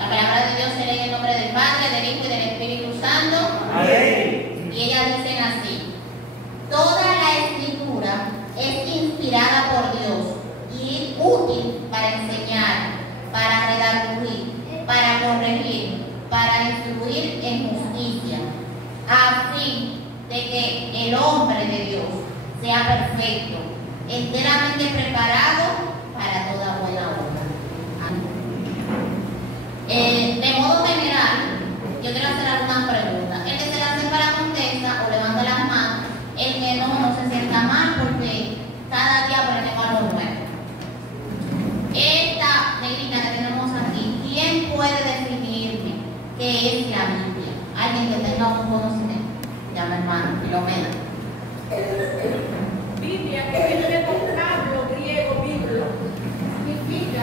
La palabra de Dios se lee en el nombre del Padre, del Hijo y del Espíritu Santo. Amén. Y ellas dicen así: toda la escritura es inspirada por Dios y útil para enseñar, para redarguir, para corregir, para instruir en justicia, a fin de que el hombre de Dios sea perfecto, enteramente preparado para toda buena obra. De modo general, yo quiero hacer algunas preguntas. El que se las separa contesta o levanta las manos. El que no se sienta mal porque cada día aprendemos algo nuevo. Esta negrita que tenemos aquí, ¿quién puede definirme qué es la Biblia? Alguien que tenga un conocimiento. Llama hermano, Filomena. Biblia, que viene del vocablo griego biblo, significa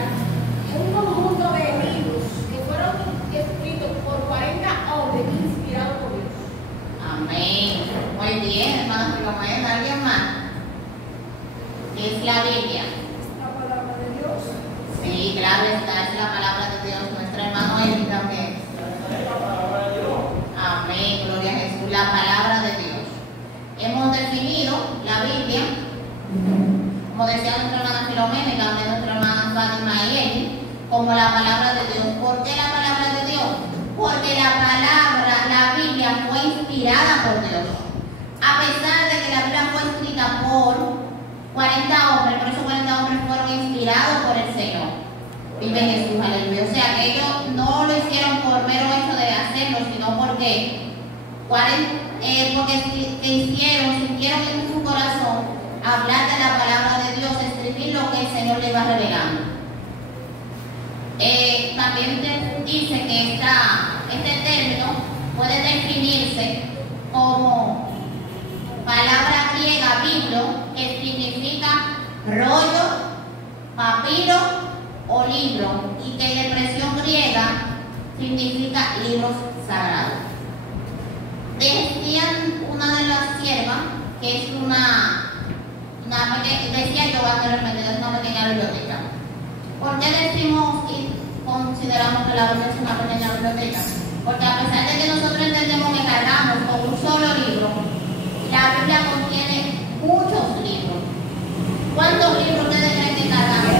un conjunto de libros que fueron escritos por 40 hombres inspirados por Dios. Amén. Muy bien, hermano Filomena. ¿Alguien más? ¿Qué es la Biblia? La palabra de Dios. Sí, claro está, es la palabra de Dios. Nuestro hermano Eli también. Amén, gloria a Jesús, la palabra de Dios. Hemos definido la Biblia, como decía nuestra hermana Filomena y también nuestra hermana Fátima y Eli, como la palabra de Dios. ¿Por qué la palabra de Dios? Porque la Biblia fue inspirada por Dios. A pesar de que la Biblia fue escrita por 40 hombres, por eso 40 hombres fueron inspirados por el Señor. Vive Jesús, aleluya. O sea que ellos no lo hicieron por mero hecho de hacerlo, sino porque sintieron en su corazón hablar de la palabra de Dios, escribir lo que el Señor le iba revelando. También dice que este término puede definirse como palabra griega biblo, que significa rollo, papiro o libro, y que en expresión griega significa libros sagrados. Decían una de las siervas, que es decía yo anteriormente, es una pequeña biblioteca. ¿Por qué decimos y consideramos que la Biblia es una pequeña biblioteca? Porque a pesar de que nosotros entendemos que cargamos con un solo libro, la Biblia contiene muchos libros. ¿Cuántos libros ustedes creen que cargamos?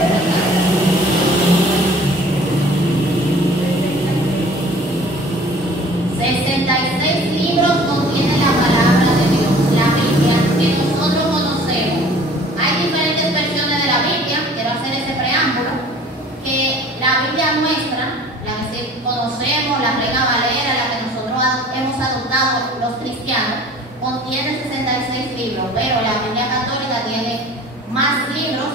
66 libros contiene la palabra de Dios, la Biblia que nosotros conocemos. Hay diferentes versiones de la Biblia, quiero hacer ese preámbulo, que la Biblia nuestra, la que conocemos, la Reina Valera, la que nosotros hemos adoptado los cristianos, contiene 66 libros, pero la Biblia católica tiene más libros,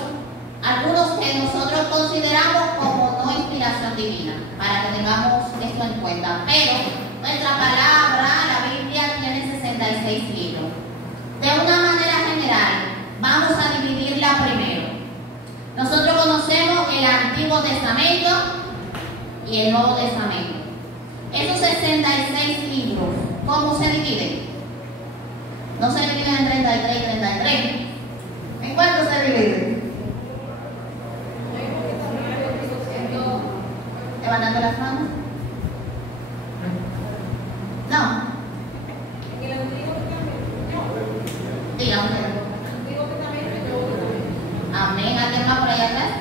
algunos que nosotros consideramos como no inspiración divina, para que tengamos esto en cuenta, pero nuestra palabra, la Biblia, tiene 66 libros. De una manera general, vamos a dividirla primero. Nosotros conocemos el Antiguo Testamento y el Nuevo Testamento. Esos 66 libros, ¿cómo se dividen? No se dividen en 33 y 33. ¿En cuánto se dividen? Levantando las manos. No. En el Antiguo Testamento, Dígame. el Antiguo Testamento y el Nuevo Testamento. Amén. ¿Alguien más por allá atrás?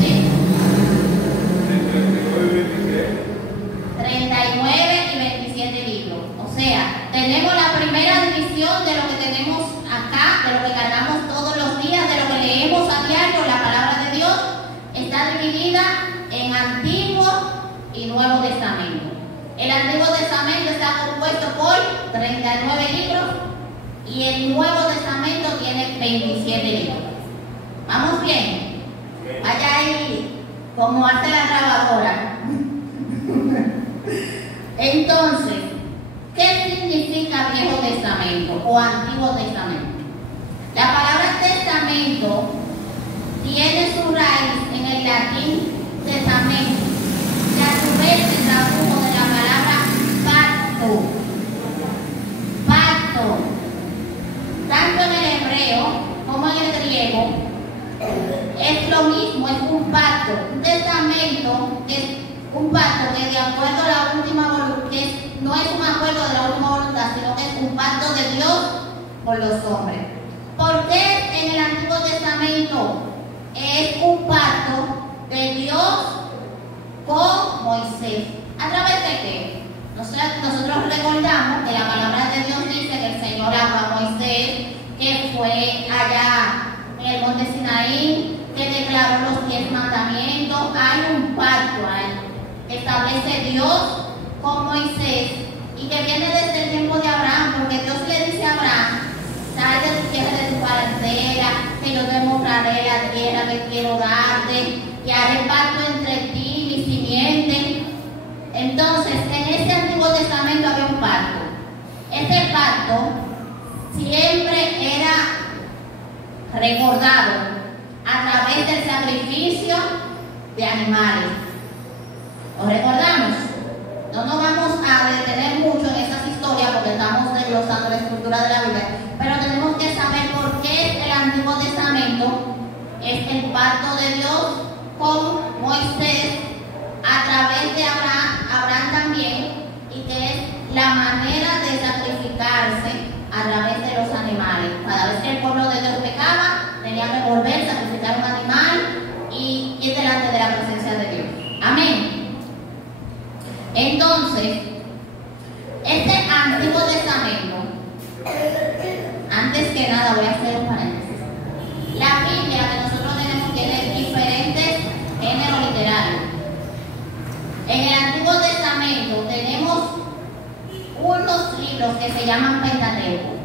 Sí. 39 y 27 libros. O sea, tenemos la primera división de lo que tenemos acá, de lo que cargamos todos los días, de lo que leemos a diario, la palabra de Dios, está dividida en Antiguo y Nuevo Testamento. El Antiguo Testamento está compuesto por 39 libros y el Nuevo Testamento tiene 27 libros. ¿Vamos bien? Vaya ahí, como hace la grabadora. Entonces, ¿qué significa Viejo Testamento o Antiguo Testamento? La palabra testamento tiene su raíz en el latín testamento, que a su vez se tradujo de la palabra pacto. Pacto. Tanto en el hebreo como en el griego es lo mismo. mismo es un pacto, un testamento, que es un pacto que de acuerdo a la última voluntad, no es un acuerdo de la última voluntad, sino que es un pacto de Dios con los hombres. ¿Por qué en el Antiguo Testamento es un pacto de Dios con Moisés? ¿A través de qué? Nosotros recordamos que la palabra de Dios dice que el Señor habló a Moisés, que fue allá en el monte Sinaí, que declaró los 10 mandamientos. Hay un pacto ahí que establece Dios con Moisés y que viene desde el tiempo de Abraham, porque Dios le dice a Abraham: sal de tu tierra, de tu parentela, que yo te mostraré la tierra que quiero darte, y haré pacto entre ti y mi simiente. Entonces, en ese Antiguo Testamento había un pacto. Este pacto siempre era recordado a través del sacrificio de animales. ¿Lo recordamos? No nos vamos a detener mucho en esas historias porque estamos desglosando la estructura de la Biblia, pero tenemos que saber por qué el Antiguo Testamento es el pacto de Dios con Moisés a través de Abraham también, y que es la manera de sacrificarse a través de los animales. Cada vez que el pueblo de Dios pecaba, tenía que volver a sacrificar un animal y ir delante de la presencia de Dios. Amén. Entonces, este Antiguo Testamento, antes que nada voy a hacer un paréntesis. La Biblia que nosotros tenemos tiene diferentes géneros literarios. En el Antiguo Testamento tenemos unos libros que se llaman Pentateuco.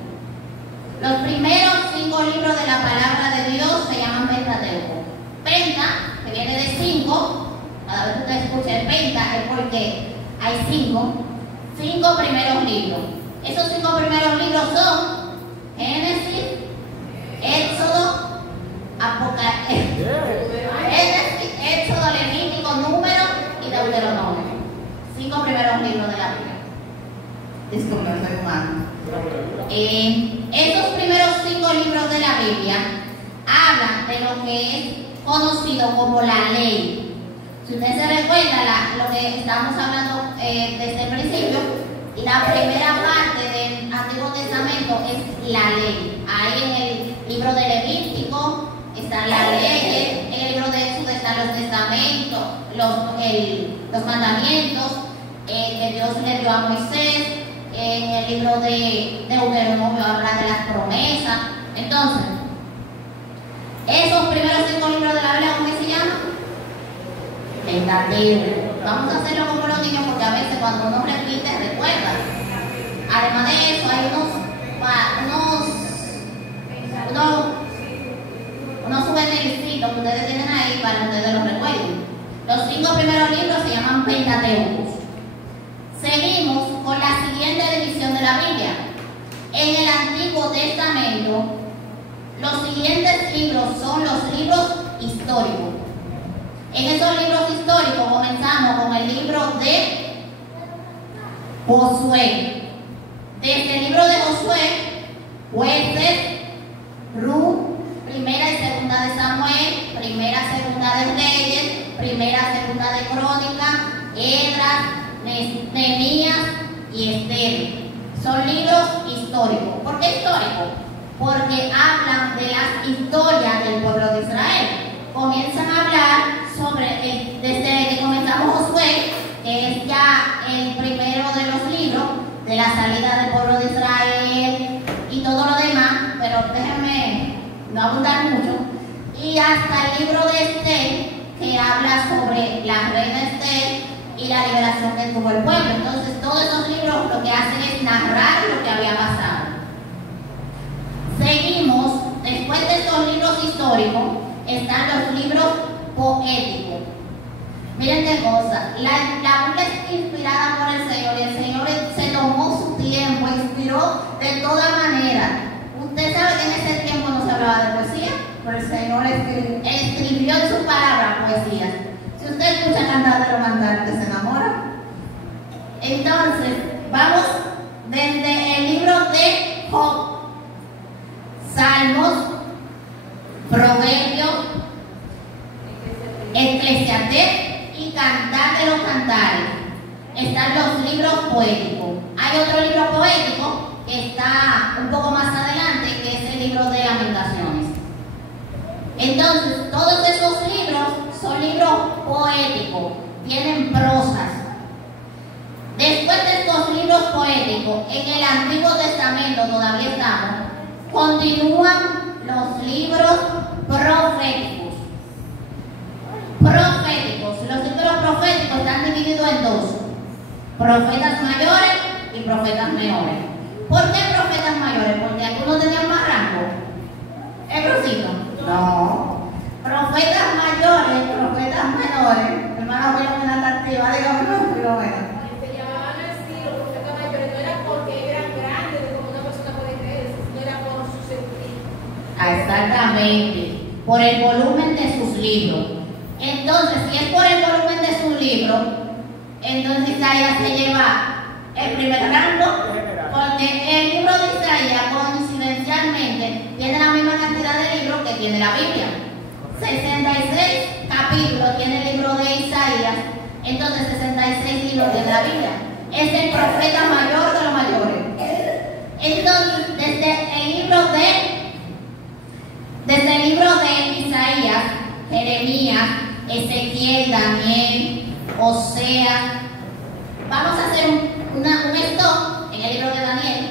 Los primeros 5 libros de la palabra de Dios se llaman Pentateuco. Penta, que viene de 5, cada vez que usted escucha el penta es porque hay 5 primeros libros. Esos 5 primeros libros son Génesis, Éxodo, Apocalipsis, Éxodo, Levítico, Número y Deuteronomio. 5 primeros libros de la Biblia. Disculpen, soy humano. Esos primeros 5 libros de la Biblia hablan de lo que es conocido como la ley. Si usted se recuerda lo que estamos hablando desde el principio, la primera parte del Antiguo Testamento es la ley. Ahí en el libro de Levítico están las leyes, en el libro de Éxodo están los testamentos, los mandamientos que Dios le dio a Moisés. En el libro de Deuteronomio habla de las promesas. Entonces, esos primeros 5 libros de la Biblia, ¿cómo se llaman? Pentateuco. Vamos a hacerlo como los niños porque a veces cuando uno repite, recuerda. Además de eso, hay unos juguetecitos que ustedes tienen ahí para que ustedes los recuerden. Los 5 primeros libros se llaman Pentateucos. Seguimos con la siguiente división de la Biblia. En el Antiguo Testamento, los siguientes libros son los libros históricos. En esos libros históricos comenzamos con el libro de Josué. Desde el libro de Josué, Jueces, Ruth, Primera y Segunda de Samuel, Primera, Segunda de Reyes, Primera, Segunda de Crónicas, Esdras, Nehemías y Esther. Son libros históricos. ¿Por qué históricos? Porque hablan de las historias del pueblo de Israel. Comienzan a hablar sobre, desde que comenzamos Josué, que es ya el primero de los libros, de la salida del pueblo de Israel y todo lo demás, pero déjenme no abundar mucho, y hasta el libro de Esther, que habla sobre la reina Esther y la liberación que tuvo el pueblo. Entonces, todos esos libros lo que hacen es narrar lo que había pasado. Seguimos, después de estos libros históricos, están los libros poéticos. Miren qué cosa, la Biblia es inspirada por el Señor y el Señor se tomó su tiempo, inspiró de toda manera. Usted sabe que en ese tiempo no se hablaba de poesía, pero el Señor escribió en su palabra poesías. Si usted escucha cantar de los mandantes, se enamora. Entonces, vamos desde el libro de Job, Salmos, Proverbios, Eclesiastés y Cantar de los Cantares. Están los libros poéticos. Hay otro libro poético que está un poco más adelante, que es el libro de Lamentaciones. Entonces, todos esos libros son libros poéticos, tienen prosas. Después de estos libros poéticos, en el Antiguo Testamento todavía estamos, continúan los libros proféticos. Los libros proféticos están divididos en dos: profetas mayores y profetas menores. ¿Por qué profetas mayores? Porque algunos tenían más rango. ¿Es Rosito? No. Profetas mayores, profetas menores. Hermano, voy a poner la activa, dígame, no, pero bueno. Se llamaban así los profetas mayores, no era porque eran grandes, como una persona puede creer, sino era por su sentir. Exactamente, por el volumen de sus libros. Entonces, si es por el volumen de sus libros, entonces Isaías se lleva el primer rango, porque el libro de Isaías, coincidencialmente, tiene la misma cantidad de libros que tiene la Biblia. 66 capítulos tiene el libro de Isaías, entonces 66 libros tiene la Biblia. Es el profeta mayor de los mayores. Entonces, desde el libro de Isaías, Jeremías, Ezequiel, Daniel, Oseas, vamos a hacer un stop en el libro de Daniel,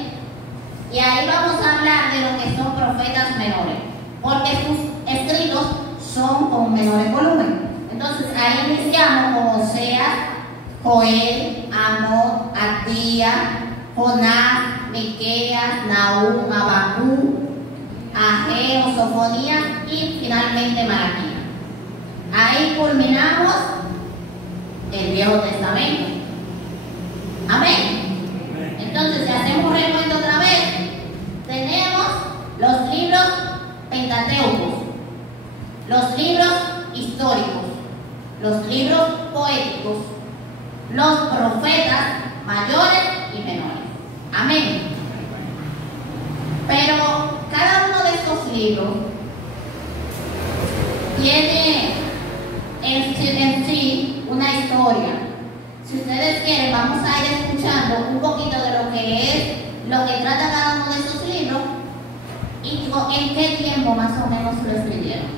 y ahí vamos a hablar de lo que son profetas menores, porque sus escritos son con menores volumen. Entonces ahí iniciamos con Oseas, Joel, Amós, Abdías, Jonás, Miqueas, Nahum, Habacuc, Ageo, Sofonías y finalmente Malaquías. Ahí culminamos el Viejo Testamento. Amén. Entonces, si hacemos un recuento otra vez, tenemos los libros pentateucos, los libros históricos, los libros poéticos, los profetas mayores y menores. Amén. Pero cada uno de estos libros tiene en sí una historia. Si ustedes quieren, vamos a ir escuchando un poquito de lo que trata cada uno de esos libros y en qué tiempo más o menos lo escribieron.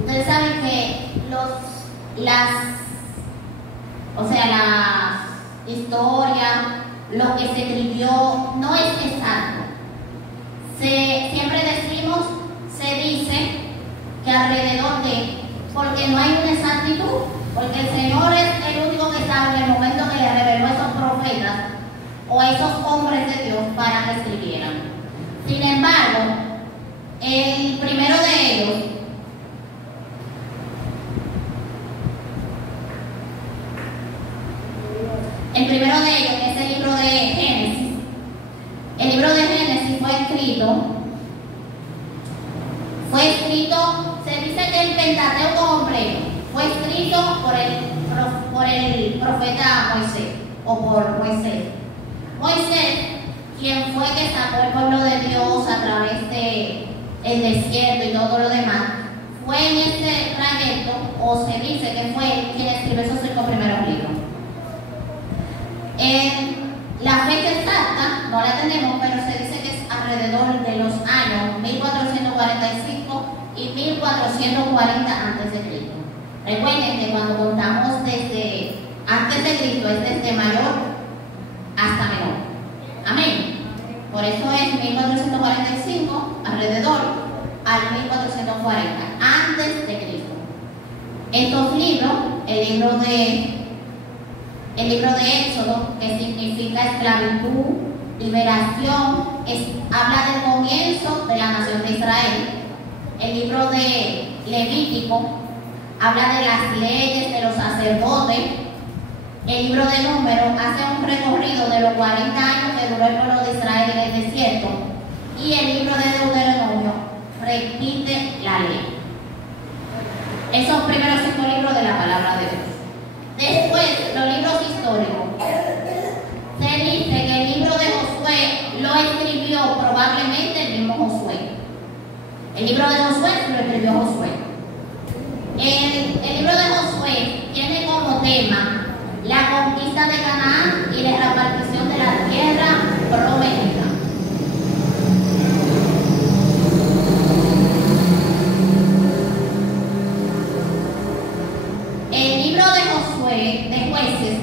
Ustedes saben que las historias, lo que se escribió no es exacto. Siempre decimos, se dice que alrededor de, porque no hay una exactitud, porque el Señor es el único que sabe en el momento que le reveló a esos profetas o a esos hombres de Dios para que escribieran. Sin embargo, el primero de ellos es el libro de Génesis. El libro de Génesis fue escrito, se dice que el Pentateuco completo fue escrito por el profeta Moisés, o por Moisés. Moisés, quien fue que sacó el pueblo de Dios a través de el desierto y todo lo demás, fue en ese trayecto, o se dice que fue él quien escribió esos 5 primeros libros. La fecha exacta no la tenemos, pero se dice que es alrededor de los años 1445 y 1440 a.C. Recuerden que cuando contamos desde antes de Cristo es desde mayor hasta menor. Amén. Por eso es 1445 alrededor al 1440 antes de Cristo. Estos libros, el libro de Éxodo, que significa esclavitud, liberación, habla del comienzo de la nación de Israel. El libro de Levítico habla de las leyes de los sacerdotes. El libro de Números hace un recorrido de los 40 años que duró el pueblo de Israel en el desierto. Y el libro de Deuteronomio repite la ley. Esos primeros 5 libros de la palabra de Dios. Después, los libros históricos. Se dice que el libro de Josué lo escribió probablemente el mismo Josué. El libro de Josué lo escribió Josué. El libro de Josué tema la conquista de Canaán y la repartición de la tierra prometida. El libro de Jueces,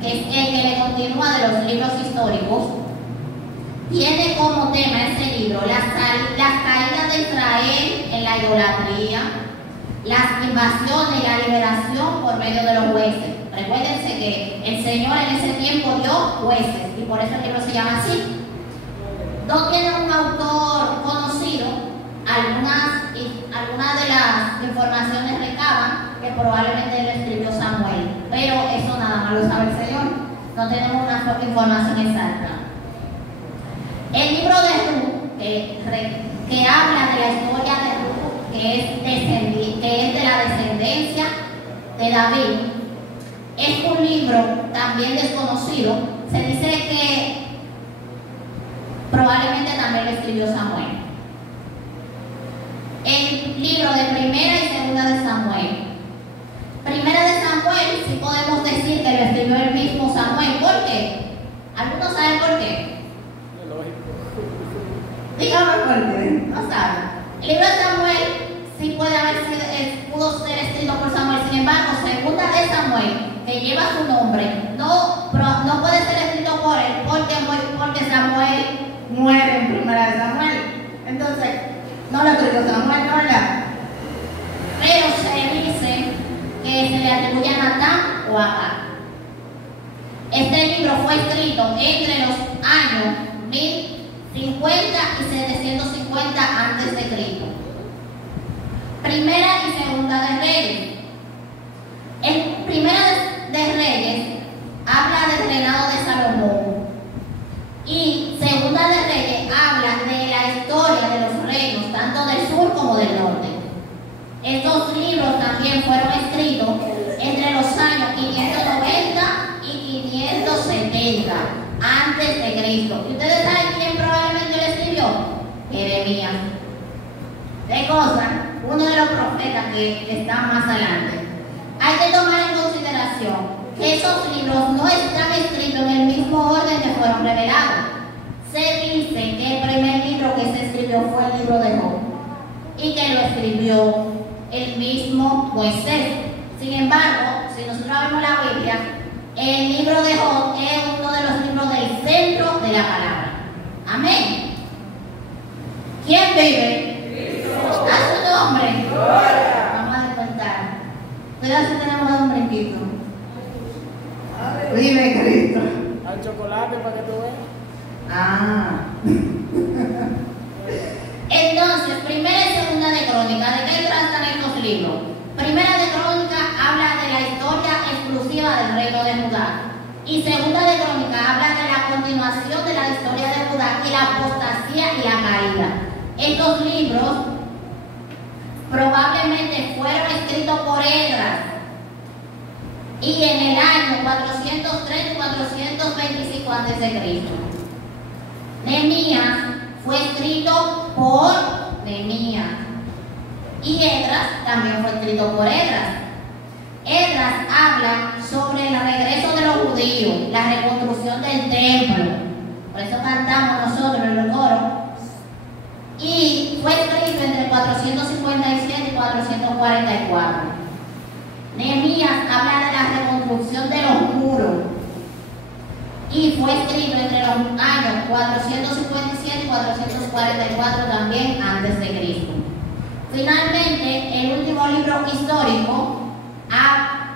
que es el que le continúa de los libros históricos, tiene como tema ese libro las caídas de Israel en la idolatría, las invasiones y la liberación por medio de los jueces. Recuérdense que el Señor en ese tiempo dio jueces y por eso el libro se llama así. No tiene un autor conocido, algunas de las informaciones recaban que probablemente lo escribió Samuel, pero eso nada más lo sabe el Señor, no tenemos una información exacta. El libro de Ruth, que habla de la historia de Ruth, que es de la descendencia de David, es un libro también desconocido. Se dice que probablemente también lo escribió Samuel. El libro de Primera y Segunda de Samuel. Primera de Samuel, sí podemos decir que lo escribió el mismo Samuel. ¿Por qué? ¿Algunos saben por qué? Dígame por qué. No saben. El libro de Samuel sí pudo ser escrito por Samuel. Sin embargo, Segunda de Samuel, que lleva su nombre, no puede ser escrito por él porque Samuel muere en Primera de Samuel. Entonces, no lo escribió Samuel, ¿no? ¿Verdad? Pero se dice que se le atribuye a Natán o a Acab. Este libro fue escrito entre los años 1050 y 750 a.C. Primera y Segunda de Reyes. En Primera de Reyes habla del reinado de Salomón y Segunda de Reyes habla de la historia de los reinos tanto del sur como del norte. Estos libros también fueron escritos entre los años 590 y 570 antes de Cristo. ¿Y ustedes saben quién probablemente lo escribió? Jeremías. ¿Qué cosa? Uno de los profetas que están más adelante. Hay que tomar en consideración que esos libros no están escritos en el mismo orden que fueron revelados. Se dice que el primer libro que se escribió fue el libro de Job y que lo escribió el mismo Moisés. Sin embargo, si nosotros vemos la Biblia, el libro de Job es uno de los libros del centro de la palabra. Amén. ¿Quién vive? A su nombre. Vamos a despertar. Cuidado si tenemos a un brinquito. Vive Cristo. Al chocolate para que tú veas. Entonces, Primera y Segunda de Crónica, ¿de qué tratan estos libros? Primera de Crónica habla de la historia exclusiva del reino de Judá y Segunda de Crónica habla de la continuación de la historia de Judá y la apostasía y la caída. Estos libros probablemente fueron escritos por Esdras y en el año 430 y 425 a.C. Nehemías fue escrito por Nehemías y Esdras también fue escrito por Esdras. Esdras habla sobre el regreso de los judíos, la reconstrucción del templo. Por eso cantamos nosotros en el coro. Y fue escrito entre 457 y 444. Nehemías habla de la reconstrucción de los muros y fue escrito entre los años 457 y 444 también antes de Cristo. Finalmente, el último libro histórico,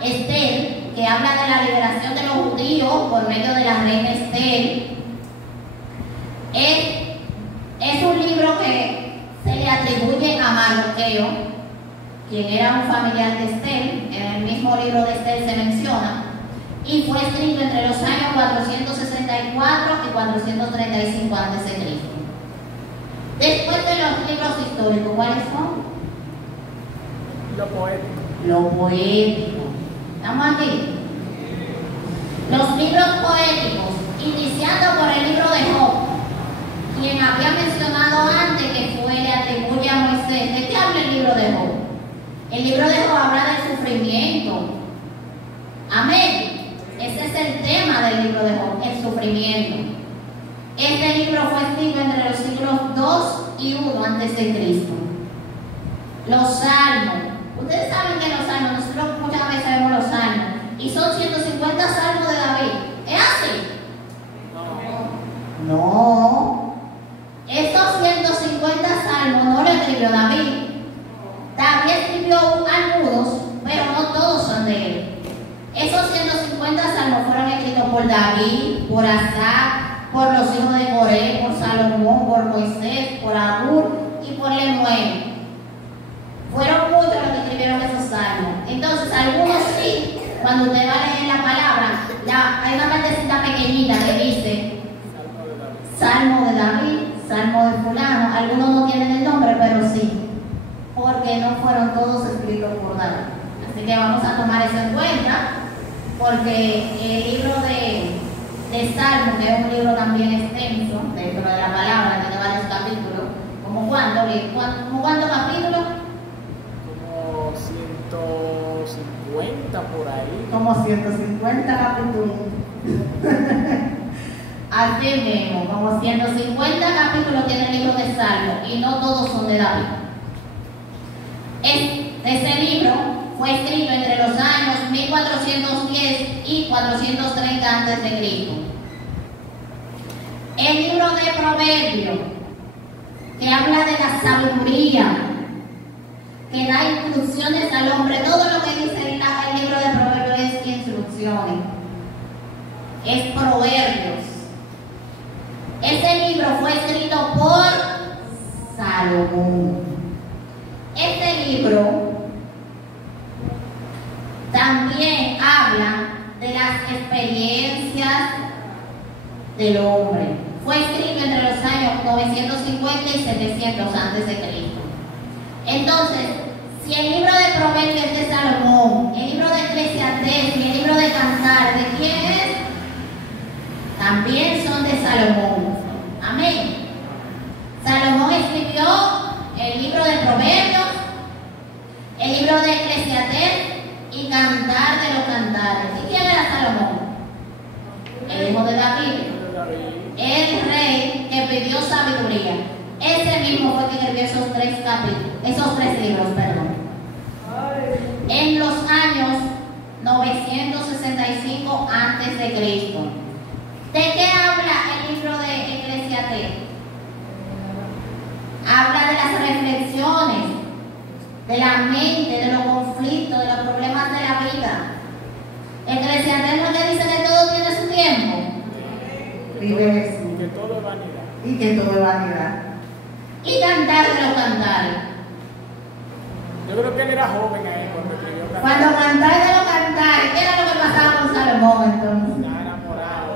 Esther, que habla de la liberación de los judíos por medio de la reina Esther, es un libro que se le atribuye a Mardoqueo, quien era un familiar de Esther. En el mismo libro de Esther se menciona, y fue escrito entre los años 464 y 435 a.C. Después de los libros históricos, ¿cuáles son? Lo poético. Lo poético. ¿Estamos aquí? Los libros poéticos, iniciando por el libro de Job, quien había mencionado antes que le atribuye a Moisés. ¿De qué habla el libro de Job? El libro de Job habla del sufrimiento, del libro de Job, el sufrimiento. Este libro fue escrito entre los siglos 2 y 1 antes de Cristo. Los salmos. Ustedes saben que los salmos, nosotros muchas veces vemos los salmos, y son 150 salmos de David. ¿Es así? No. Esos 150 salmos no lo escribió David. David escribió algunos, pero no todos son de él. Esos 150 salmos fueron escritos por David, por Asaf, por los hijos de Coré, por Salomón, por Moisés, por Agur y por Lemuel. Fueron muchos los que escribieron esos salmos. Entonces, algunos sí, cuando usted va a leer la palabra, hay una partecita pequeñita que dice Salmo de David, Salmo de fulano. Algunos no tienen el nombre, pero sí, porque no fueron todos escritos por David. Así que vamos a tomar eso en cuenta, porque el libro de Salmo, que es un libro también extenso dentro de la palabra, tiene varios capítulos. ¿Cómo cuántos capítulos? Como 150 por ahí. Como 150 capítulos. Así mismo, como 150 capítulos tiene el libro de Salmo, y no todos son de David. Ese libro fue escrito entre los años 1410 y 430 a.C. El libro de Proverbios, que habla de la sabiduría, que da instrucciones al hombre. Todo lo que dice el libro de Proverbios es instrucciones, es Proverbios. Ese libro fue escrito por Salomón. Este libro también habla de las experiencias del hombre. Fue escrito entre los años 950 y 700 a.C. Entonces, si el libro de Proverbios es de Salomón, el libro de Eclesiastés y el libro de Cantares, ¿de quién es? También son de Salomón. Amén. Salomón escribió el libro de Proverbios, el libro de Eclesiastés y Cantar de los Cantares. ¿Y quién era Salomón? El hijo de David, el rey que pidió sabiduría. Ese mismo fue que escribió esos tres libros, en los años 965 a.C. ¿De qué habla el libro de Eclesiastés? Habla de las reflexiones, de la mente, de los conflictos, de los problemas de la vida. Eclesiastés no le dice que todo tiene su tiempo. Vive eso. Y que todo es vanidad. Y que todo es vanidad. Y Cantar de los Cantares. Yo creo que él era joven ahí cuando escribió Cantar. Cuando Cantar de los Cantares, ¿qué era lo que pasaba con Salomón entonces? Estaba enamorado.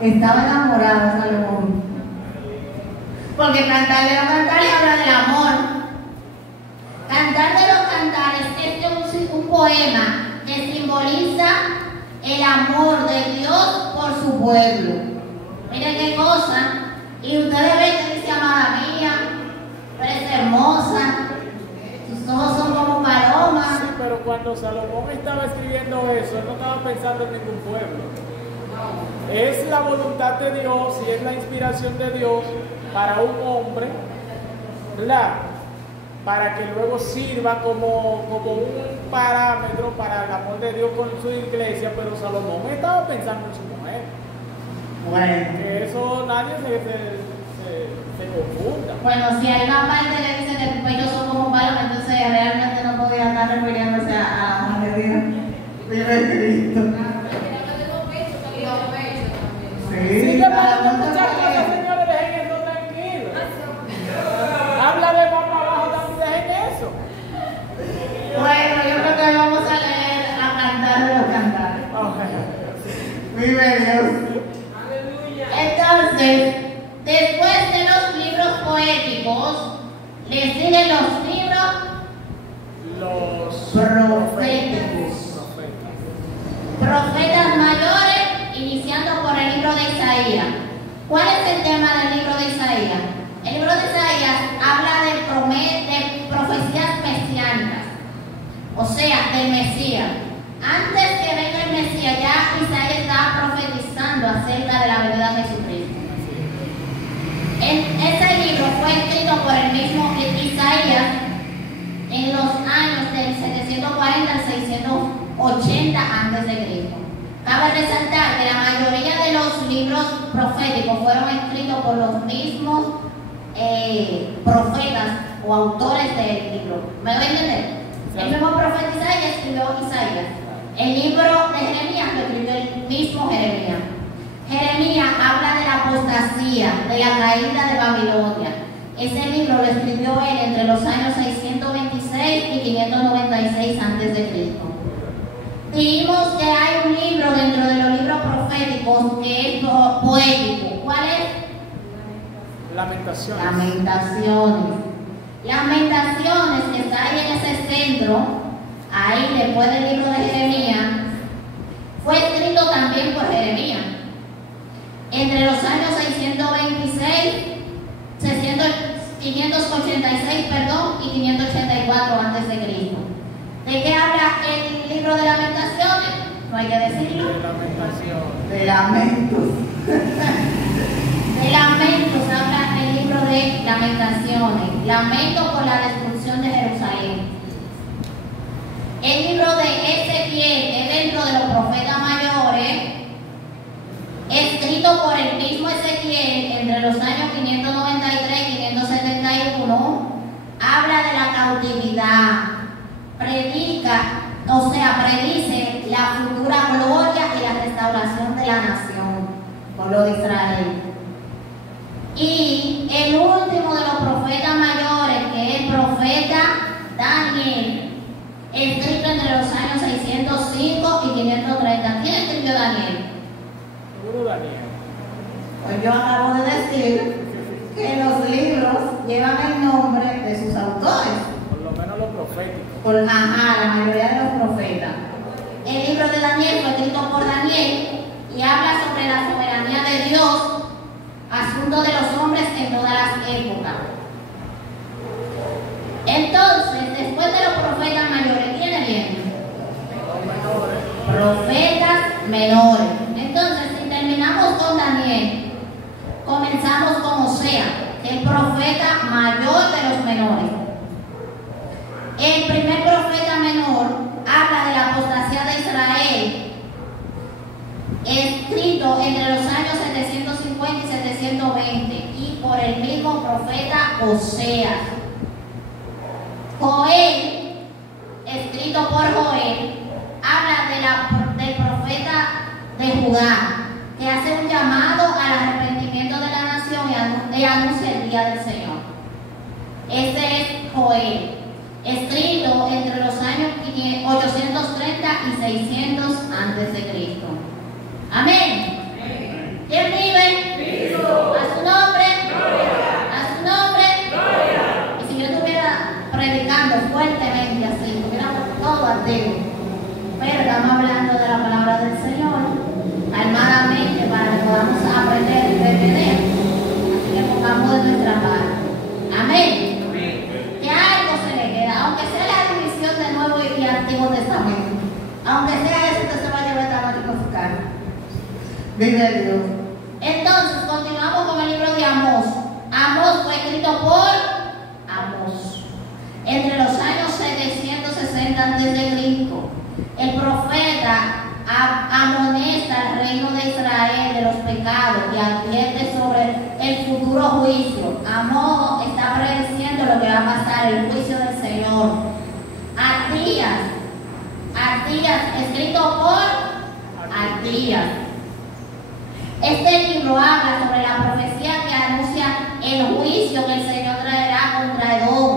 Estaba enamorado de Salomón. Porque Cantar de los Cantares habla del amor. Cantar de los Cantares es un poema que simboliza el amor de Dios por su pueblo. Miren qué cosa. Y ustedes ven que dice: amada mía, tú eres hermosa, tus ojos son como palomas. Sí, pero cuando Salomón estaba escribiendo eso, él no estaba pensando en ningún pueblo. Es la voluntad de Dios y es la inspiración de Dios para un hombre, ¿verdad? Para que luego sirva como un parámetro para el amor de Dios con su iglesia. Pero Salomón estaba pensando en su mujer. Bueno. Que eso nadie se confunda. Bueno, si hay una parte que dice que tus pechos son como palomas, entonces realmente no podía estar refiriéndose a la Dios. Vive Cristo. Sigue hablando muchas cosas, señores, dejen eso tranquilo. Habla de más para abajo también, dejen eso. Bueno, yo creo que vamos a leer a Cantar de los Cantares. Vive Dios. Entonces, después de los libros poéticos, le siguen los libros proféticos. Profetas mayores, iniciando por el libro de Isaías. ¿Cuál es el tema del libro de Isaías? El libro de Isaías habla de profecías mesiánicas, o sea, del Mesías. Antes que venga el Mesías, ya Isaías estaba profetizando acerca de la venida de Jesucristo. Ese libro fue escrito por el mismo Isaías en los años del 740 al 680 a.C. Cabe resaltar que la mayoría de los libros proféticos fueron escritos por los mismos profetas o autores del libro. ¿Me voy a entender? El mismo profeta Isaías escribió Isaías. El libro de Jeremías lo escribió el mismo Jeremías. Jeremías habla de la apostasía, de la caída de Babilonia. Ese libro lo escribió él entre los años 626 y 596 a.C. Dijimos que hay un libro dentro de los libros proféticos que es poético. ¿Cuál es? Lamentaciones. Lamentaciones que está ahí en ese centro, ahí después del libro de Jeremías, fue escrito también por Jeremías. Entre los años 586 y 584 a.C. ¿De qué habla el libro de Lamentaciones? No hay que decirlo. De lamentos. De lamentos habla el libro de Lamentaciones. Lamento por la destrucción de Jerusalén. El libro de Ezequiel es dentro de los profetas mayores, escrito por el mismo Ezequiel entre los años 593 y 571, habla de la cautividad, predice la futura gloria y la restauración de la nación, pueblo de Israel. Y el último de los profetas mayores, que es el profeta Daniel, escrito entre los años 605 y 530. ¿Quién escribió Daniel? Seguro Daniel. Pues yo acabo de decir que los libros llevan el nombre de sus autores. Por lo menos los proféticos. La mayoría de los profetas. El libro de Daniel fue escrito por Daniel y habla sobre la soberanía de Dios, asunto de los hombres en todas las épocas. Entonces, después de los profetas mayores, ¿quiénes vienen? Profetas menores. Entonces, si terminamos con Daniel, comenzamos con Osea, el profeta mayor de los menores. El primer profeta menor habla de la apostasía de Israel, escrito entre los años 750 y 720, y por el mismo profeta Oseas. Joel, escrito por Joel, habla del profeta de Judá, que hace un llamado al arrepentimiento de la nación y anuncia el día del Señor. Ese es Joel, escrito entre los años 830 y 600 a.C. Amén. ¿Quién vive? A su nombre. A su nombre. Y si yo estuviera predicando fuertemente así, tuviéramos todo ateo, pero estamos hablando de la palabra del Señor calmadamente para que podamos aprender y repetir. Así que pongamos de nuestra parte. Amén. Que algo se le queda, aunque sea la división de Nuevo y Antiguo Testamento, aunque sea eso que se va a llevar esta noche con su carne. Vive Dios. Entonces continuamos con el libro de Amós. Amós fue escrito por Amós entre los años 760 a.C. El profeta amonesta al reino de Israel de los pecados y advierte sobre el futuro juicio. Amós está prediciendo lo que va a pasar, el juicio del Señor. Artías, escrito por Artías. Este libro habla sobre la profecía que anuncia el juicio que el Señor traerá contra Edom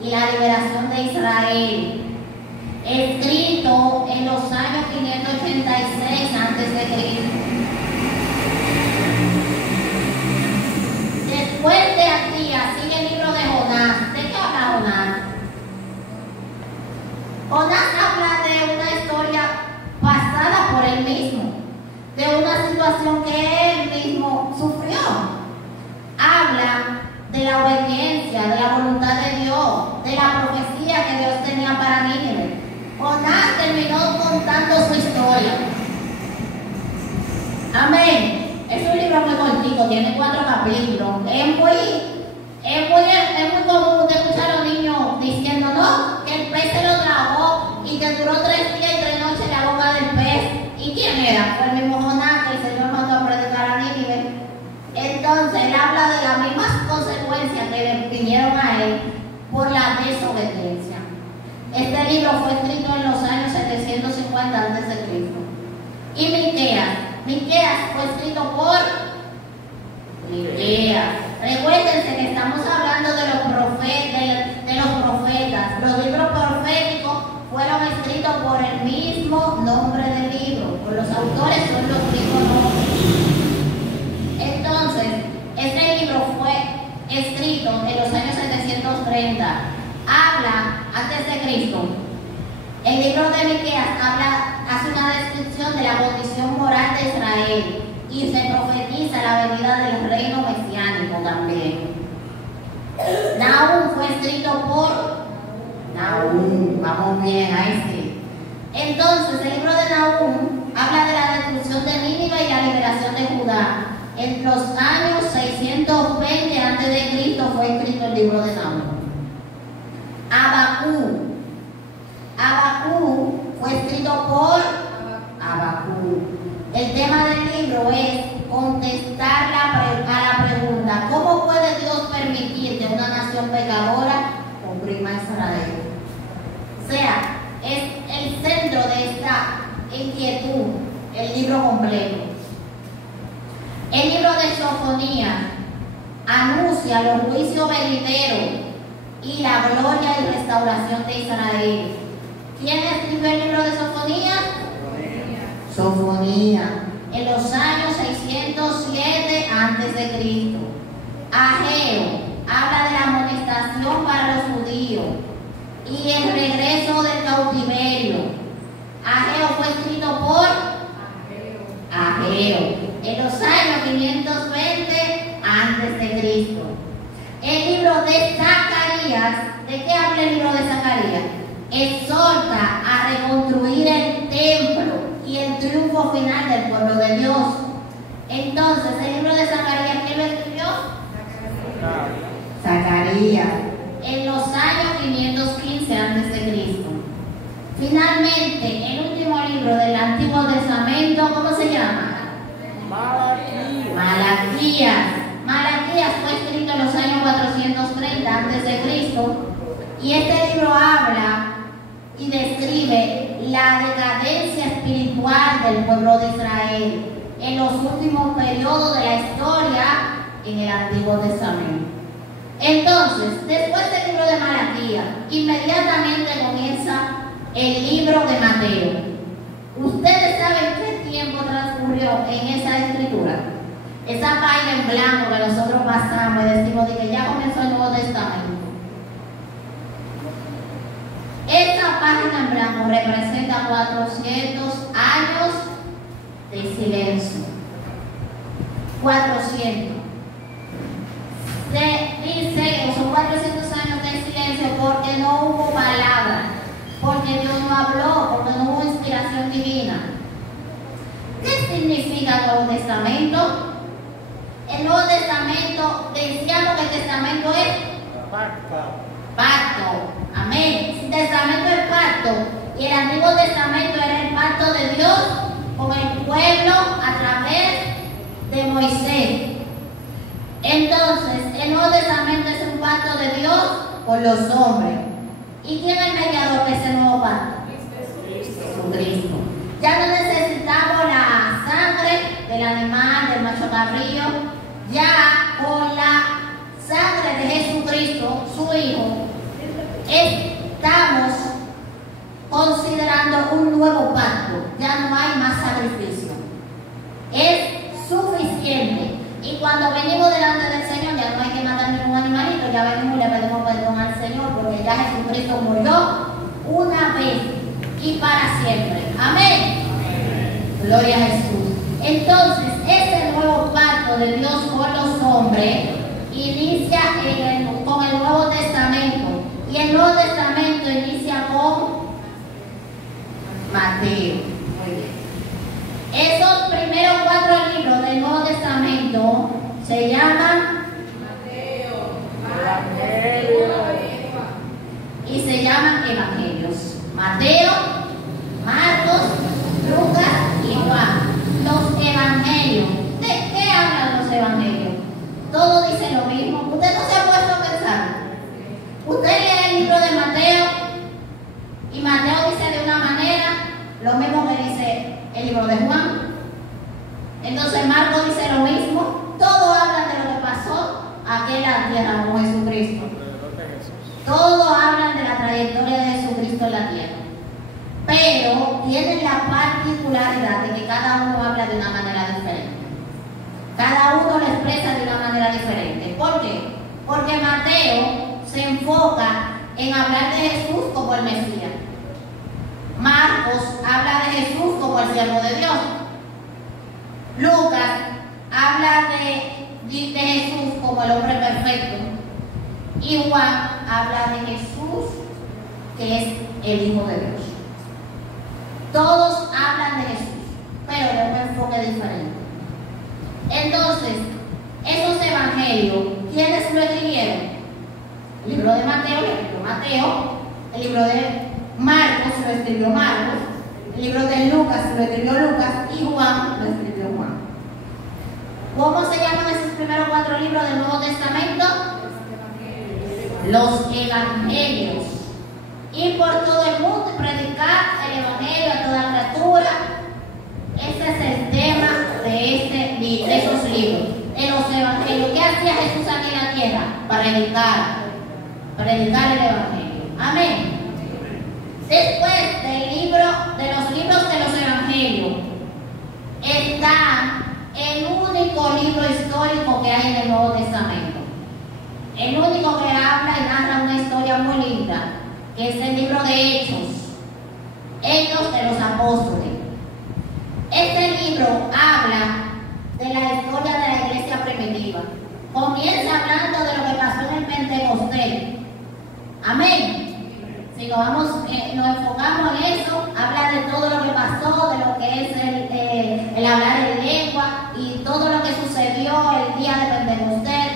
y la liberación de Israel. Escrito en los años 586 a.C. Después de Artías sigue el libro de Jonás. ¿De qué habla Jonás? Jonás habla de una historia pasada por él mismo, de una situación que él mismo sufrió. Habla de la obediencia, de la voluntad de Dios, de la profecía que Dios tenía para Nínive. Jonás terminó contando su historia. Amén. tiene 4 capítulos. Es muy común de escuchar a los niños diciendo, no, que el pez se lo tragó y que duró 3 días y 3 noches en la boca del pez. ¿Y quién era? Fue el mismo Jonás que el Señor mandó a predicar a Nínive. Entonces, él habla de las mismas consecuencias que le vinieron a él por la desobediencia. Este libro fue escrito en los años 750 a.C. Y Miqueas fue escrito por Miqueas. Recuérdense que estamos hablando de los profetas. Los libros proféticos fueron escritos por el mismo nombre del libro. Por los autores son los mismos nombres. Entonces, este libro fue escrito en los años 730. Habla antes de Cristo. El libro de Miqueas hace una descripción de la condición moral de Israel y se profetiza la venida del reino mesiánico también. Nahum fue escrito por Nahum. Vamos bien, ahí sí. Entonces, el libro de Nahum habla de la destrucción de Nínive y la liberación de Judá. En los años 620 a.C. fue escrito el libro de Nahum. Abacú fue escrito por Abacú. El tema del libro es contestar a la pregunta: ¿cómo puede Dios permitir que una nación pecadora oprima a Israel? O sea, es el centro de esta inquietud, el libro completo. El libro de Sofonías anuncia los juicios venideros y la gloria y restauración de Israel. ¿Quién escribió el libro de Sofonías? Sofonías, en los años 607 a.C. Ageo habla de la amonestación para los judíos y el regreso del cautiverio. Ageo fue escrito por Ageo en los años 520 a.C. El libro de Zacarías, ¿de qué habla el libro de Zacarías? Exhorta a reconstruir el templo y el triunfo final del pueblo de Dios. Entonces, el libro de Zacarías, ¿quién lo escribió? Zacarías, en los años 515 a.C. Finalmente, el último libro del Antiguo Testamento, ¿cómo se llama? Malaquías fue escrito en los años 430 a.C. y este libro habla y describe la decadencia espiritual del pueblo de Israel en los últimos periodos de la historia en el Antiguo Testamento. Entonces, después del libro de Malaquías, inmediatamente comienza el libro de Mateo. ¿Ustedes saben qué tiempo transcurrió en esa escritura? Esa página en blanco que nosotros pasamos y decimos de que ya comenzó el Nuevo Testamento. Esta página en blanco representa 400 años de silencio. 400. Se dice que son 400 años de silencio porque no hubo palabra, porque Dios no habló, porque no hubo inspiración divina. ¿Qué significa el Nuevo Testamento? El Nuevo Testamento, decíamos que el testamento es pacto. Amén. El testamento es pacto y el Antiguo Testamento era el pacto de Dios con el pueblo a través de Moisés. Entonces, el Nuevo Testamento es un pacto de Dios con los hombres. ¿Y quién es el mediador de ese nuevo pacto? Jesucristo. Ya no necesitamos la sangre del animal, del macho cabrío. Ya con la sangre de Jesucristo, su Hijo, estamos considerando un nuevo pacto. Ya no hay más sacrificio. Es suficiente. Y cuando venimos delante del Señor, ya no hay que matar ningún animalito, ya venimos y le pedimos perdón al Señor, porque ya Jesucristo murió una vez y para siempre. Amén. Gloria a Jesús. Entonces, ese nuevo pacto de Dios con los hombres inicia con el Nuevo Testamento. Y el Nuevo Testamento inicia con Mateo. Muy bien. Esos primeros 4 libros del Nuevo Testamento Se llaman y se llaman evangelios. Mateo, Marcos, Lucas y Juan. Los evangelios. ¿De qué hablan los evangelios? Todo dice lo mismo. Usted no se ha puesto a pensar. Usted lee el libro de Mateo y Mateo dice de una manera lo mismo que dice el libro de Juan. Entonces Marcos dice lo mismo. Todo habla de lo que pasó aquí en la tierra con Jesucristo. Todo habla de la trayectoria de Jesucristo en la tierra. Pero tienen la particularidad de que cada uno habla de una manera diferente. Cada uno lo expresa de una manera diferente. ¿Por qué? Porque Mateo se enfoca en hablar de Jesús como el Mesías. Marcos habla de Jesús como el siervo de Dios. Lucas habla de Jesús como el hombre perfecto. Y Juan habla de Jesús, que es el Hijo de Dios. Todos hablan de Jesús, pero de un enfoque diferente. Entonces, esos evangelios, ¿quiénes lo escribieron? El libro de Mateo lo escribió Mateo, el libro de Marcos lo escribió Marcos, el libro de Lucas lo escribió Lucas y Juan lo escribió Juan. ¿Cómo se llaman esos primeros 4 libros del Nuevo Testamento? Los evangelios. Y por todo el mundo predicar el evangelio a toda criatura. Ese es el tema de esos libros, de los evangelios. ¿Qué hacía Jesús aquí en la tierra? Predicar el evangelio. Amén. Después de los libros de los evangelios, está el único libro histórico que hay en el Nuevo Testamento. El único que habla y narra una historia muy linda, que es el libro de Hechos de los Apóstoles. Este libro habla de la historia de la iglesia primitiva. Comienza hablando de lo que pasó en el Pentecostés. Amén. Si nos enfocamos en eso, habla de todo lo que pasó, de lo que es el hablar en lengua y todo lo que sucedió el día de Pentecostés.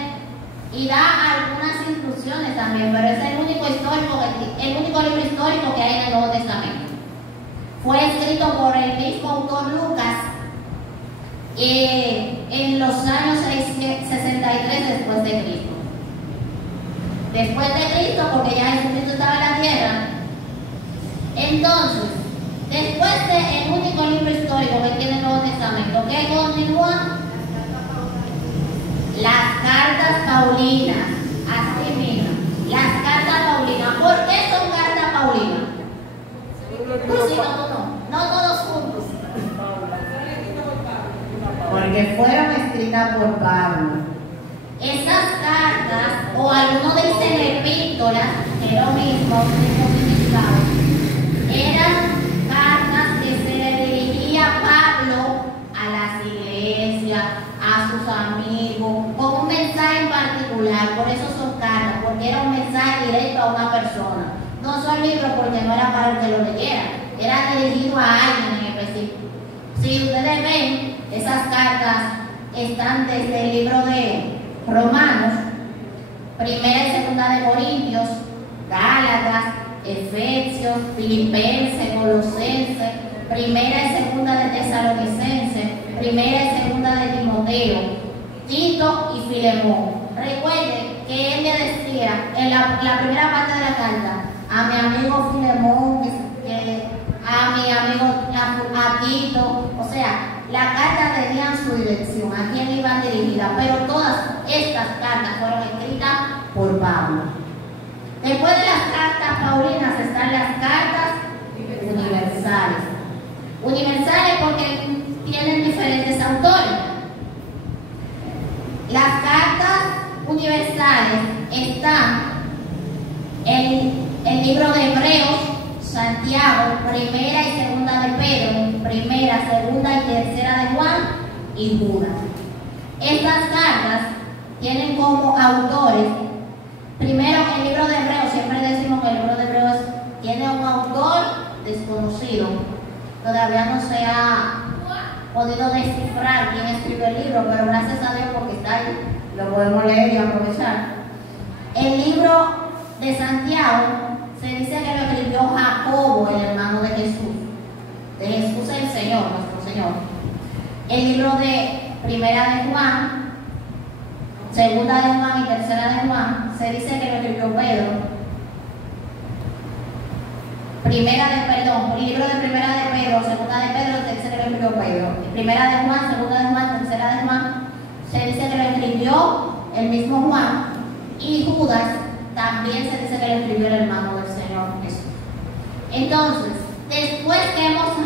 Y da algunas instrucciones también, pero es el único libro histórico que hay en el Nuevo Testamento. Fue escrito por el mismo autor Lucas en los años 63 después de Cristo. Después de Cristo, porque ya Jesucristo estaba en la tierra. Entonces, después del único libro histórico que tiene el Nuevo Testamento, ¿qué continúa? Las cartas paulinas. Así mismo, las cartas paulinas. ¿Por qué son cartas paulinas? Tú sí, no todos juntos. Porque fueron escritas por Pablo. Esas cartas, o algunos dicen epístolas, que es lo mismo significado, eran cartas que se le dirigía Pablo a las iglesias, a sus amigos, con un mensaje en particular. Por eso son cartas, porque era un mensaje directo a una persona. No son libros porque no era para el que lo leyera, era dirigido a alguien en específico. Si ustedes ven, esas cartas están desde el libro de Romanos, 1 y 2 de Corintios, Gálatas, Efesios, Filipenses, Colosenses, 1 y 2 de Tesalonicenses, 1 y 2 de Timoteo, Tito y Filemón. Recuerden que él le decía en la primera parte de la carta a mi amigo Filemón, a mi amigo a Tito, o sea, las cartas tenían su dirección, a quién iban dirigidas, pero todas estas cartas fueron escritas por Pablo. Después de las cartas paulinas están las cartas universales. Universales porque tienen diferentes autores. Las cartas universales están en el libro de Hebreos, Santiago, 1 y 2 de Pedro, 1, 2 y 3 de Juan y Judas. Estas cartas tienen como autores, primero el libro de Hebreos, siempre decimos que el libro de Hebreos tiene un autor desconocido, todavía no se ha podido descifrar quién escribió el libro, pero gracias a Dios porque está ahí, lo podemos leer y aprovechar. El libro de Santiago se dice que lo escribió Jacobo, el hermano de Jesús. De Jesús el Señor, nuestro Señor. El libro de Primera de Juan, Segunda de Juan y Tercera de Juan, se dice que lo escribió Pedro. El libro de Primera de Pedro, Segunda de Pedro, Tercera lo escribió Pedro. Primera de Juan, Segunda de Juan, Tercera de Juan, se dice que lo escribió el mismo Juan. Y Judas también se dice que lo escribió el hermano del Señor Jesús. Entonces, después que hemos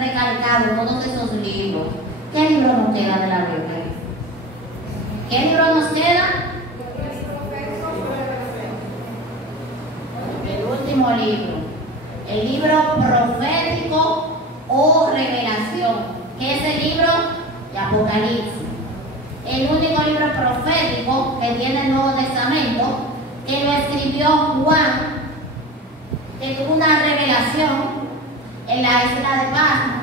recalcado todos esos libros, ¿qué libro nos queda de la Biblia? ¿Qué libro nos queda? El último libro. El libro profético o revelación, que es el libro de Apocalipsis. El único libro profético que tiene el Nuevo Testamento, que lo escribió Juan, que tuvo una revelación en la isla de Pascua,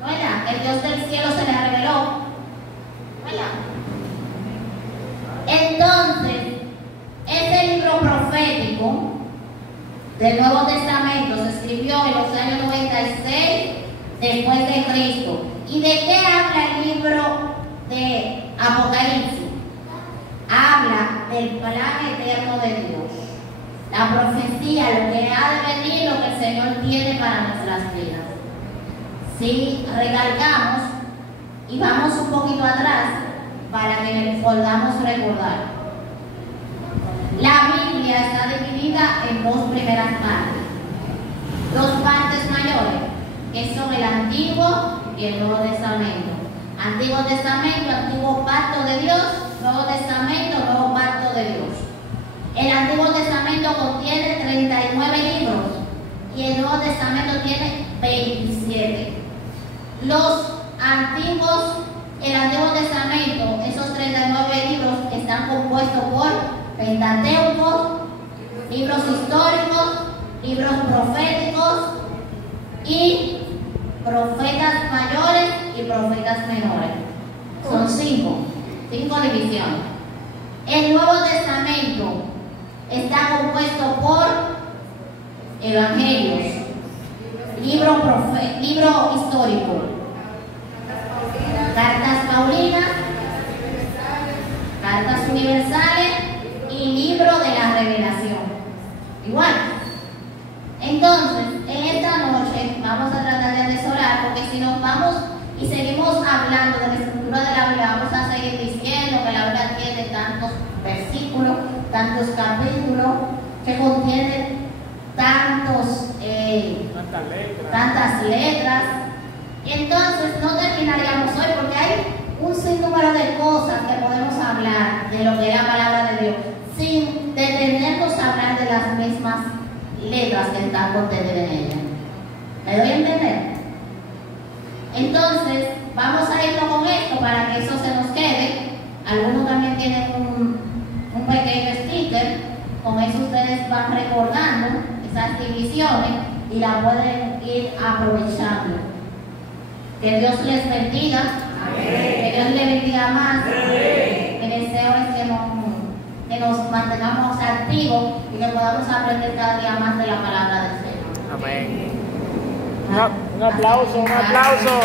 ¿verdad? El Dios del cielo se le reveló, ¿verdad? Entonces, ese libro profético del Nuevo Testamento se escribió en los años 96 después de Cristo. ¿Y de qué habla el libro de Apocalipsis? Habla del plan eterno de Dios, la profecía, lo que ha de venir, lo que el Señor tiene para nuestras vidas. Si recalcamos y vamos un poquito atrás para que podamos recordar. La Biblia está dividida en dos primeras partes. Dos partes mayores, que son el Antiguo y el Nuevo Testamento. Antiguo Testamento, Antiguo Pacto de Dios, Nuevo Testamento, Nuevo Pacto de Dios. El Antiguo Testamento contiene 39 libros y el Nuevo Testamento tiene 27. El Antiguo Testamento, esos 39 libros están compuestos por Pentateuco, libros históricos, libros proféticos y profetas mayores y profetas menores. Son cinco divisiones. El Nuevo Testamento está compuesto por evangelios, libro histórico, cartas paulinas, cartas universales y libro de la revelación. Igual. Entonces, en esta noche vamos a tratar de atesorar, porque si nos vamos y seguimos hablando de la estructura de la Biblia, vamos a seguir diciendo que la Biblia tiene tantos versículos, tantos capítulos, que contiene tantas letras. Y entonces no terminaríamos hoy, porque hay un sinnúmero de cosas que podemos hablar de lo que es la palabra de Dios, sin detenernos a hablar de las mismas letras que están contenidas en ella. ¿Me doy a entender? Entonces, vamos a irnos con esto para que eso se nos quede. Algunos también tienen un pequeño sticker. Con eso ustedes van recordando esas divisiones y la pueden ir aprovechando. Que Dios les bendiga. Amén. Que Dios les bendiga más. Amén. Mi deseo es que nos mantengamos activos y que podamos aprender cada día más de la palabra del Señor. Amén. Un aplauso, un aplauso.